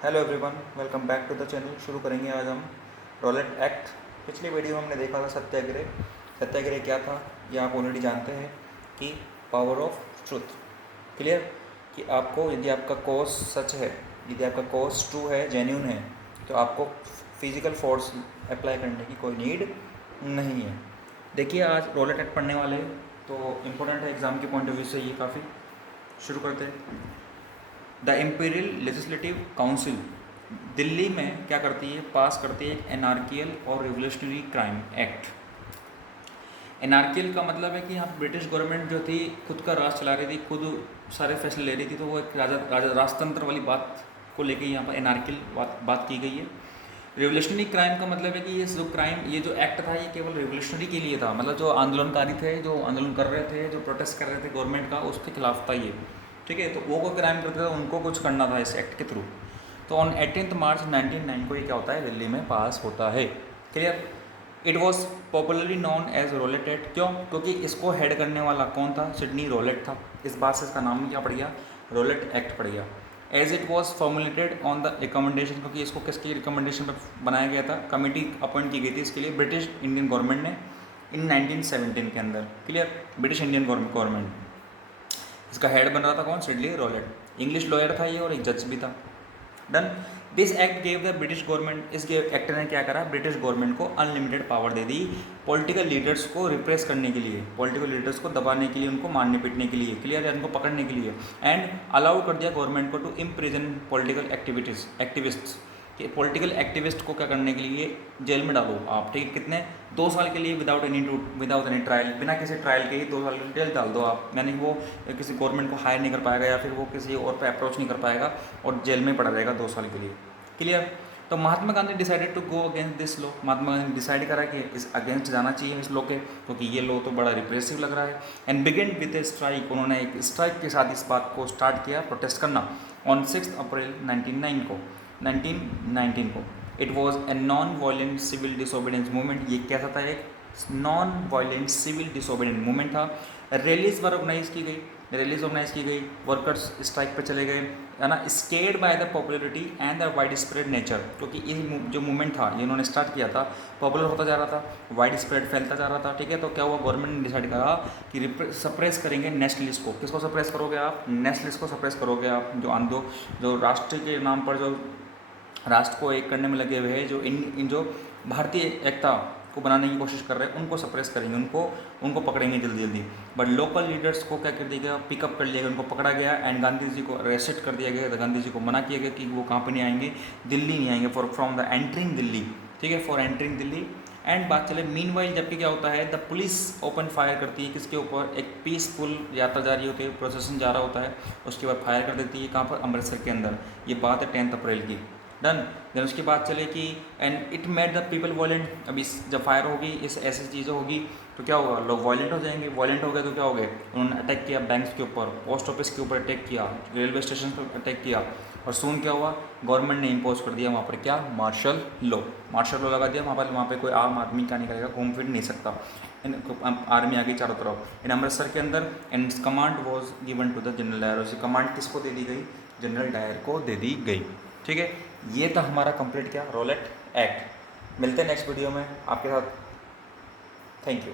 Hello everyone, welcome back to the channel. शुरू करेंगे आज हम रॉलेट एक्ट। पिछली वीडियो में हमने देखा था सत्याग्रह। सत्याग्रह क्या था ये आप ऑलरेडी जानते हैं कि पावर ऑफ ट्रुथ। क्लियर कि आपको यदि आपका कॉज सच है, यदि आपका कॉज ट्रू है, जेन्यून है, तो आपको फिजिकल फोर्स अप्लाई करने की कोई नीड नहीं है। देखिए आज रॉलेट एक्ट पढ़ने वाले तो इम्पोर्टेंट है एग्ज़ाम के पॉइंट ऑफ व्यू से, ये काफ़ी। शुरू करते हैं। The imperial legislative council Delhi में क्या करती है, पास करती है एक एनार्कियल और रिवोल्यूशनरी क्राइम एक्ट। एनार्कियल का मतलब है कि यहाँ ब्रिटिश गवर्नमेंट जो थी खुद का राज चला रही थी, खुद सारे फैसले ले रही थी, तो वो एक राजतंत्र वाली बात को लेके यहाँ पर एनार्कियल बात की गई है। रिवोल्यूशनरी क्राइम का मतलब है कि ये जो एक्ट था ये केवल रिवोल्यूशनरी के लिए था, मतलब जो आंदोलनकारी थे, जो आंदोलन कर रहे थे, जो प्रोटेस्ट कर रहे थे गवर्नमेंट का, उसके खिलाफ था ये। ठीक है, तो वो कोई क्राइम करते थे उनको कुछ करना था इस एक्ट के थ्रू। तो ऑन 18 मार्च 1909 को ये क्या होता है, दिल्ली में पास होता है। Clear. It was popularly known as Rowlatt Act. क्यों? क्योंकि इसको हेड करने वाला कौन था? सिडनी रॉलेट था। इस बात से इसका नाम क्या पड़ गया, रॉलेट एक्ट पड़ गया। As it was formulated on the recommendation, क्योंकि इसको किसकी रिकमेंडेशन पर बनाया गया था, कमेटी अपॉइंट की गई थी इसके लिए ब्रिटिश इंडियन गवर्नमेंट ने इन 1917 के अंदर। क्लियर। ब्रिटिश इंडियन गवर्नमेंट, इसका हेड बन रहा था कौन? Sydney Rowlatt. इंग्लिश लॉयर था ये और एक जज भी था। Done. This act gave the British government, इस एक्ट ने क्या करा, ब्रिटिश गवर्नमेंट को unlimited power they the political leaders को रिप्रेस करने के लिए, पॉलिटिकल लीडर्स को दबाने के लिए, उनको मारने पीटने के लिए। क्लियर है, उनको पकड़ने के लिए। एंड अलाउ कर दिया गवर्नमेंट को टू इम्प्रिजन पॉलिटिकल एक्टिविस्ट्स, कि पॉलिटिकल एक्टिविस्ट को क्या करने के लिए जेल में डालो आप। ठीक है, कितने? 2 साल के लिए विदाउट एनी ट्रायल, बिना किसी ट्रायल के ही 2 साल के लिए जेल डाल दो आप। यानी वो किसी गवर्नमेंट को हायर नहीं कर पाएगा या फिर वो किसी और पे अप्रोच नहीं कर पाएगा और जेल में पड़ा रहेगा 2 साल के लिए। क्लियर। तो Mahatma Gandhi decided to go against this law. Mahatma Gandhi ने डिसाइड करा कि इस अगेंस्ट जाना चाहिए इस लॉ के, क्योंकि ये लॉ तो बड़ा रिप्रेसिव लग रहा है। And begin with A strike, उन्होंने एक स्ट्राइक के साथ इस बात को स्टार्ट किया, प्रोटेस्ट करना, ऑन 6 अप्रैल 1919 को। It was a non violent civil disobedience movement. ये कैसा था? एक non violent civil disobedient movement था। रैलीज ऑर्गेनाइज की गई, वर्कर्स स्ट्राइक पे चले गए, है ना, scared by the popularity and the wide spread nature. क्योंकि ये जो मूवमेंट था ये उन्होंने स्टार्ट किया था, पॉपुलर होता जा रहा था, वाइड स्प्रेड फैलता जा रहा था। ठीक है, तो क्या हुआ, गवर्नमेंट ने डिसाइड करा कि सप्रेस करेंगे नेशनलिस्ट को। किसको सप्रेस करोगे आप? नेशनलिस्ट को सप्रेस करोगे आप, जो राष्ट्र के नाम पर जो राष्ट्र को एक करने में लगे हुए हैं, जो इन जो भारतीय एकता को बनाने की कोशिश कर रहे हैं, उनको सप्रेस करेंगे, उनको पकड़ेंगे जल्दी। बट लोकल लीडर्स को क्या कर दिया गया, पिकअप कर लिया गया, उनको पकड़ा गया एंड गांधी जी को अरेस्टेड कर दिया गया। तो गांधी जी को मना किया गया कि वो कहाँ पे नहीं आएंगे, दिल्ली नहीं आएंगे, फ्रॉम द एंटरिंग दिल्ली। ठीक है, फॉर एंटरिंग दिल्ली। एंड बात चले मीनवाइल, जबकि क्या होता है, द पुलिस ओपन फायर करती है किसके ऊपर? एक पीसफुल यात्रा जा रही होती है, प्रोसेसन जा रहा होता है, उसके बाद फायर कर देती है। कहाँ पर? अमृतसर के अंदर। ये बात है 10 अप्रैल की। डन। देन उसके बाद चले कि and it made the people violent. अब इस जब फायर होगी, इस ऐसी चीज़ें होगी तो क्या होगा, लोग वॉयलेंट हो जाएंगे। वॉयलेंट हो गए तो क्या हो गए, उन्होंने अटैक किया बैंक्स के ऊपर, पोस्ट ऑफिस के ऊपर अटैक किया, रेलवे स्टेशन पर अटैक किया। और सून क्या हुआ, गवर्नमेंट ने इम्पोज कर दिया वहाँ पर क्या, मार्शल लॉ लगा दिया। वहाँ पर कोई आम आदमी क्या नहीं करेगा, घूम फिर नहीं सकता। आर्मी आ गई चारों तरफ। इन अमृतसर के अंदर and command was given to the General Dyer. उसी कमांड किसको दे दी गई? जनरल डायर को दे दी गई। ठीक है, ये था हमारा कंप्लीट क्या, रॉलेट एक्ट। मिलते हैं नेक्स्ट वीडियो में आपके साथ। Thank you.